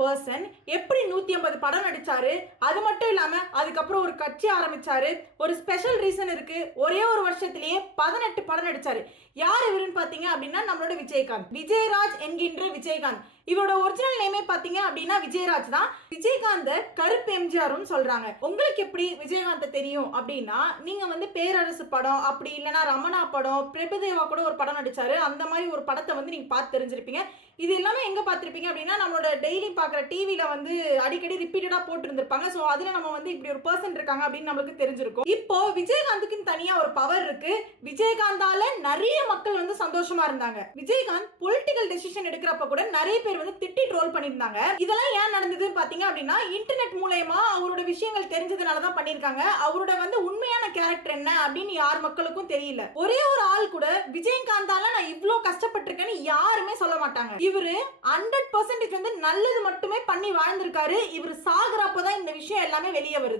Person எப்படி 150 படம் நடிச்சாரு, அது மட்டும் இல்லாம அதுக்கப்புறம் ஒரு கட்சி ஆரம்பிச்சாரு. ஒரு ஸ்பெஷல் ரீசன் இருக்கு. ஒரே ஒரு வருஷத்திலேயே 18 படம் நடிச்சாரு. யார் இவருன்னு பாத்தீங்க அப்படின்னா நம்மளோட விஜயகாந்த். விஜயராஜ் என்கின்ற விஜயகாந்த். இவரோட ஒரிஜினல் நேமே பாத்தீங்க அப்படின்னா விஜயராஜ் தான். விஜயகாந்த கருப்பு எம்ஜிஆரும் சொல்றாங்க. உங்களுக்கு எப்படி விஜயகாந்த் தெரியும் அப்படின்னா, நீங்க வந்து பேரரசு படம், அப்படி இல்லைன்னா ரமணா படம், பிரபுதேவா கூட ஒரு படம் நடிச்சாரு. அந்த மாதிரி ஒரு படத்தை வந்து நீங்க பார்த்து தெரிஞ்சிருப்பீங்க. இது எல்லாமே எங்க பார்த்திருப்பீங்க அப்படின்னா, நம்மளோட டெய்லி பார்க்குற டிவில வந்து அடிக்கடி ரிப்பீட்டடா போட்டு இருந்திருப்பாங்க. ஸோ அதுல நம்ம வந்து இப்படி ஒரு பர்சன் இருக்காங்க அப்படின்னு நம்மளுக்கு தெரிஞ்சிருக்கும். இப்போ விஜயகாந்துக்குன்னு தனியா ஒரு பவர் இருக்கு. விஜயகாந்தால நிறைய மக்கள் வந்து சந்தோஷமா இருந்தாங்க. விஜயகாந்த் பொலிட்டிக்கல் டெசிஷன் எடுக்கிறப்ப கூட நிறைய பேர் வந்து திட்டி ட்ரோல் பண்ணியிருந்தாங்க. இதெல்லாம் ஏன் நடந்ததுன்னு பாத்தீங்க அப்படின்னா, இன்டர்நெட் மூலமா அவரோட விஷயங்கள் தெரிஞ்சதுனால தான் பண்ணியிருக்காங்க. அவரோட வந்து உண்மையான கேரக்டர் என்ன அப்படின்னு யார் மக்களுக்கும் தெரியல. ஒரே ஒரு ஆள் கூட விஜயகாந்தால நான் இவ்ளோ கஷ்டப்பட்டிருக்கேன்னு யாருமே சொல்ல மாட்டாங்க. இவரு 100% வந்து நல்லது மட்டுமே பண்ணி வாழ்ந்திருக்காரு. இவர் சாகுறப்பதான் இந்த விஷயம் எல்லாமே வெளியே வருது.